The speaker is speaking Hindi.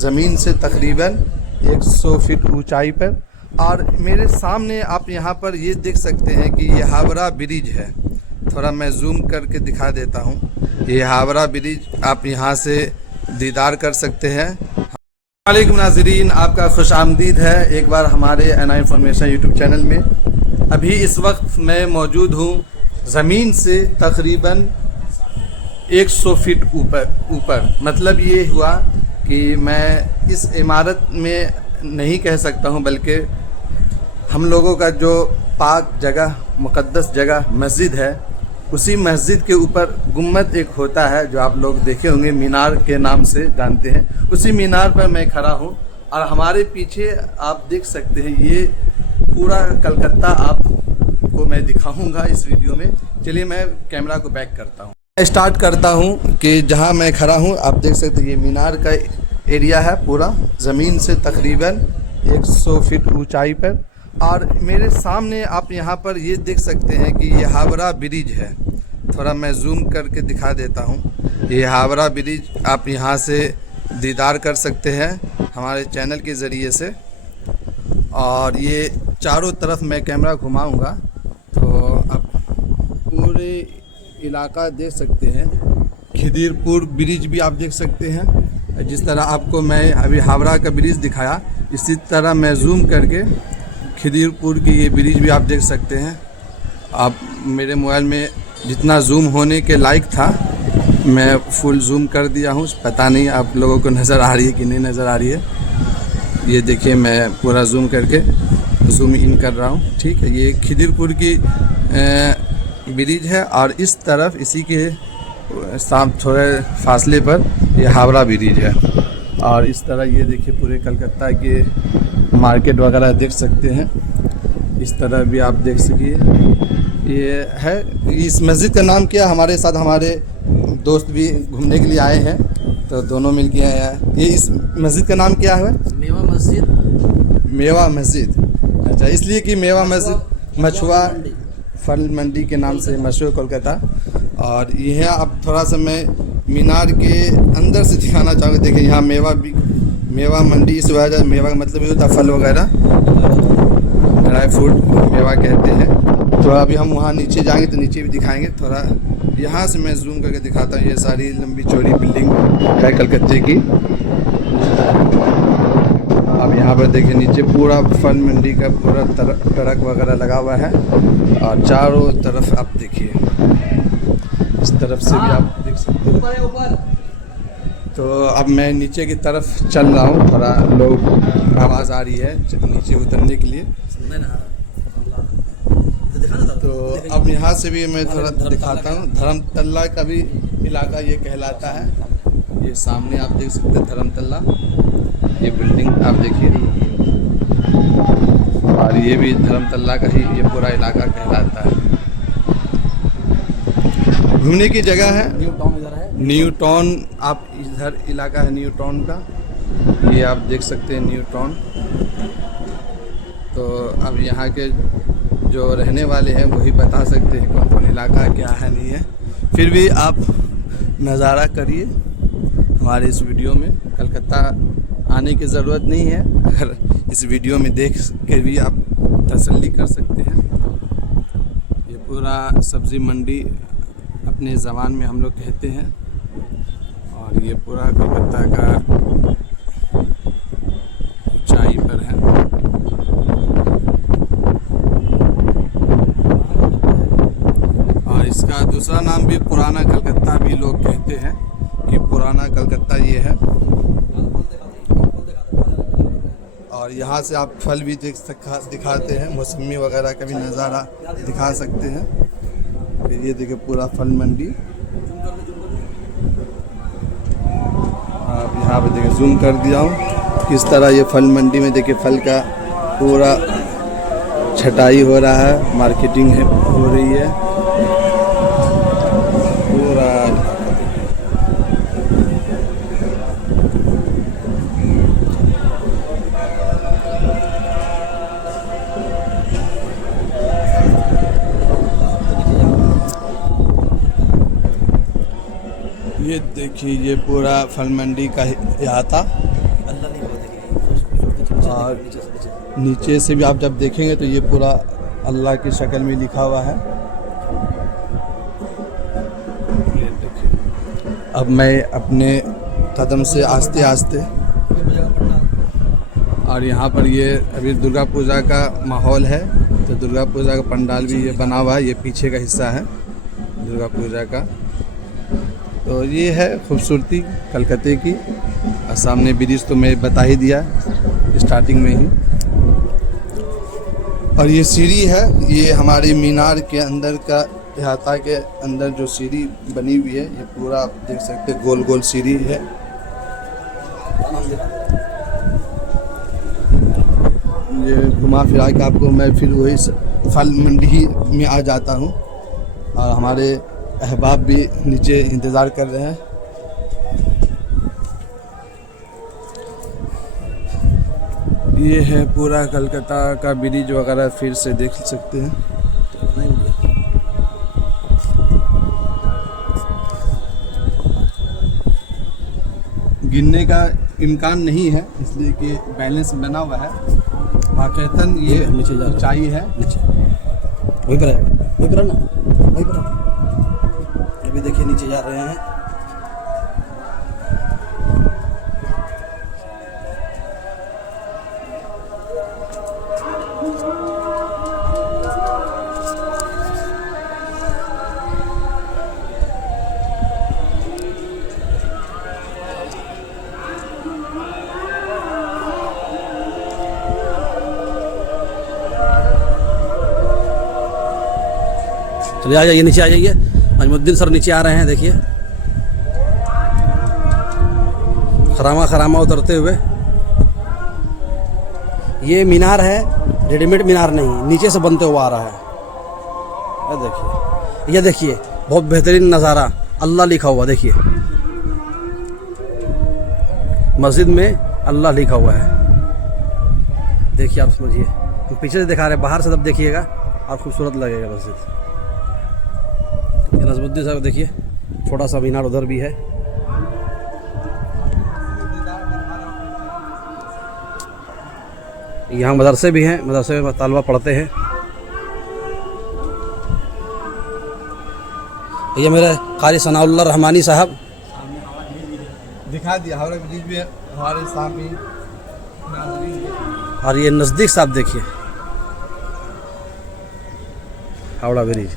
ज़मीन से तकरीबन 100 फीट ऊंचाई पर। और मेरे सामने आप यहाँ पर ये देख सकते हैं कि ये हावड़ा ब्रिज है। थोड़ा मैं जूम करके दिखा देता हूँ। ये हावड़ा ब्रिज आप यहाँ से दीदार कर सकते हैं। वालेकुम नाज़रीन, आपका खुश आमदीद है एक बार हमारे एनआई इन्फॉर्मेशन यूट्यूब चैनल में। अभी इस वक्त मैं मौजूद हूँ ज़मीन से तकरीबन 100 फीट ऊपर। मतलब ये हुआ कि मैं इस इमारत में नहीं कह सकता हूँ, बल्कि हम लोगों का जो पाक जगह, मुक़द्दस जगह मस्जिद है, उसी मस्जिद के ऊपर गुम्बद एक होता है जो आप लोग देखे होंगे, मीनार के नाम से जानते हैं। उसी मीनार पर मैं खड़ा हूँ और हमारे पीछे आप देख सकते हैं ये पूरा कलकत्ता आपको मैं दिखाऊंगा इस वीडियो में। चलिए मैं कैमरा को बैक करता हूँ, स्टार्ट करता हूँ कि जहाँ मैं खड़ा हूँ आप देख सकते हैं ये मीनार का एरिया है पूरा, ज़मीन से तकरीबन 100 फीट ऊंचाई पर। और मेरे सामने आप यहाँ पर ये देख सकते हैं कि ये हावड़ा ब्रिज है। थोड़ा मैं जूम करके दिखा देता हूँ। ये हावड़ा ब्रिज आप यहाँ से दीदार कर सकते हैं हमारे चैनल के ज़रिए से। और ये चारों तरफ मैं कैमरा घुमाऊँगा तो आप पूरे इलाका देख सकते हैं। खिदिरपुर ब्रिज भी आप देख सकते हैं। जिस तरह आपको मैं अभी हावड़ा का ब्रिज दिखाया, इसी तरह मैं जूम करके खिदिरपुर की ये ब्रिज भी आप देख सकते हैं। आप मेरे मोबाइल में जितना जूम होने के लायक था मैं फुल जूम कर दिया हूँ। पता नहीं आप लोगों को नज़र आ रही है कि नहीं नज़र आ रही है। ये देखिए मैं पूरा जूम करके जूम इन कर रहा हूँ। ठीक है, ये खिदिरपुर की ब्रिज है और इस तरफ इसी के साथ थोड़े फासले पर ये हावड़ा ब्रिज है। और इस तरह ये देखिए पूरे कलकत्ता के मार्केट वगैरह देख सकते हैं। इस तरह भी आप देख सकिए ये है। इस मस्जिद का नाम क्या, हमारे साथ हमारे दोस्त भी घूमने के लिए आए हैं तो दोनों मिल के आए हैं। ये इस मस्जिद का नाम क्या है? मेवा मस्जिद। मेवा मस्जिद, अच्छा, इसलिए कि मेवा मस्जिद मछुआ फल मंडी के नाम से मशहूर कोलकाता। और यह अब थोड़ा सा मैं मीनार के अंदर से दिखाना चाहूँगा। देखिए यहाँ मेवा मंडी, इस वजह मेवा मतलब ये होता है फल वगैरह, ड्राई फ्रूट मेवा कहते हैं। तो अभी हम वहाँ नीचे जाएंगे तो नीचे भी दिखाएंगे। थोड़ा यहाँ से मैं जूम करके दिखाता हूँ। ये सारी लंबी चौड़ी बिल्डिंग है कलकत्ते की। अब यहाँ पर देखिए नीचे पूरा फल मंडी का पूरा ट्रक वगैरह लगा हुआ है। और चारों तरफ आप देखिए, इस तरफ से भी आप देख सकते हैं। तो अब मैं नीचे की तरफ चल रहा हूँ। थोड़ा लोग आवाज़ आ रही है नीचे उतरने के लिए। तो अब यहाँ से भी मैं थोड़ा दिखाता हूँ। धर्मतल्ला का भी इलाका ये कहलाता है। ये सामने आप देख सकते हैं धर्मतल्ला, ये बिल्डिंग आप देखिए। और ये भी धर्मतल्ला का ही ये पूरा इलाका कहलाता है। घूमने की जगह है न्यू टाउन। आप इधर इलाका है न्यू टाउन का, ये आप देख सकते हैं न्यू टाउन। तो अब यहाँ के जो रहने वाले हैं वही बता सकते हैं कौन कौन इलाका क्या है नहीं है। फिर भी आप नज़ारा करिए हमारे इस वीडियो में। कलकत्ता आने की ज़रूरत नहीं है, अगर इस वीडियो में देख के भी आप तसल्ली कर सकते हैं। ये पूरा सब्ज़ी मंडी अपने ज़बान में हम लोग कहते हैं। और ये पूरा कलकत्ता का ऊंचाई पर है। और इसका दूसरा नाम भी पुराना कलकत्ता भी लोग कहते हैं कि पुराना कलकत्ता ये है। और यहाँ से आप फल भी दिखाते हैं, मौसमी वगैरह का भी नज़ारा दिखा सकते हैं। फिर ये देखिए पूरा फल मंडी। आप यहाँ पे देखिए जूम कर दिया हूँ किस तरह ये फल मंडी में देखिए फल का पूरा छटाई हो रहा है, मार्केटिंग हो रही है पूरा। ये देखिए ये पूरा फल मंडी का अहाता और नीचे से भी आप जब देखेंगे तो ये पूरा अल्लाह की शक्ल में लिखा हुआ है। ये देखिए, अब मैं अपने कदम से आस्ते आस्ते, और यहाँ पर ये अभी दुर्गा पूजा का माहौल है, तो दुर्गा पूजा का पंडाल भी ये बना हुआ है, ये पीछे का हिस्सा है दुर्गा पूजा का। तो ये है खूबसूरती कलकत्ते की। और सामने ब्रिज तो मैं बता ही दिया स्टार्टिंग में ही। और ये सीढ़ी है, ये हमारे मीनार के अंदर का, इहाता के अंदर जो सीढ़ी बनी हुई है, ये पूरा आप देख सकते हैं गोल गोल सीढ़ी है। ये घुमा फिरा के आपको मैं फिर वही फल मंडी में आ जाता हूँ। और हमारे अहबाब भी नीचे इंतज़ार कर रहे हैं। ये है पूरा कलकत्ता का ब्रिज वगैरह, फिर से देख सकते हैं। गिनने का इम्कान नहीं है, इसलिए कि बैलेंस बना हुआ है। वाक़ईतन ये नीचे जा ऊंचाई है। नीचे वही पर है, वही पर है ना, वही पर है। अभी देखिए नीचे जा रहे हैं। चलिए आ जाइए, नीचे आ जाइए। नजमुद्दीन सर नीचे आ रहे हैं, देखिए खरामा खरामा उतरते हुए। ये मीनार है, रेडीमेड मीनार नहीं, नीचे से बनते हुआ आ रहा है। ये देखिए बहुत बेहतरीन नज़ारा, अल्लाह लिखा हुआ देखिए, मस्जिद में अल्लाह लिखा हुआ है। देखिए आप समझिए, हम पीछे से दिखा रहे हैं, बाहर से तब देखिएगा और खूबसूरत लगेगा मस्जिद। नजमुद्दीन साहब देखिए, छोटा सा मीनार उधर भी है। यहाँ मदरसे भी हैं, मदरसे में तालबा पढ़ते हैं। ये मेरे कारी सनाउल्लाह रहमानी साहब दिखा दिया, हावड़ा ब्रिज भी है हमारे सामने। और ये नज़दीक साहब देखिए हावड़ा ब्रिज।